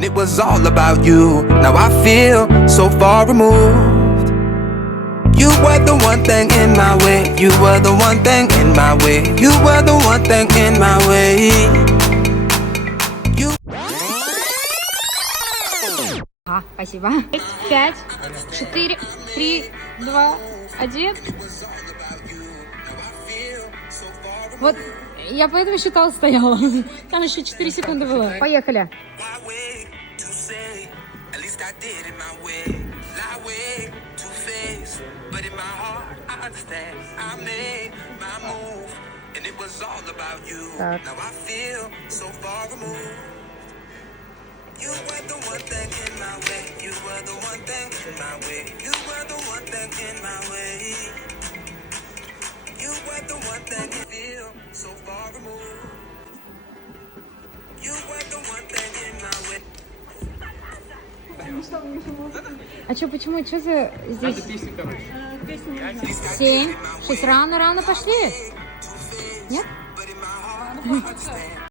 and it was all about you. Now I feel so far removed. You were the one thing in my way. You were the one thing in my way. You were the one thing in my way. You. Спасибо. 5, 4, 3, 2, 1. Вот, я поэтому считала, стояла. Там еще 4 секунды было. Поехали. Так. You were the one thing in my way. You were the one thing in my way. You were the one thing in my way. You were the one thing I feel so far removed. You were the one thing in my way. А чё, почему, что за здесь? 7, 6, рано пошли? Нет?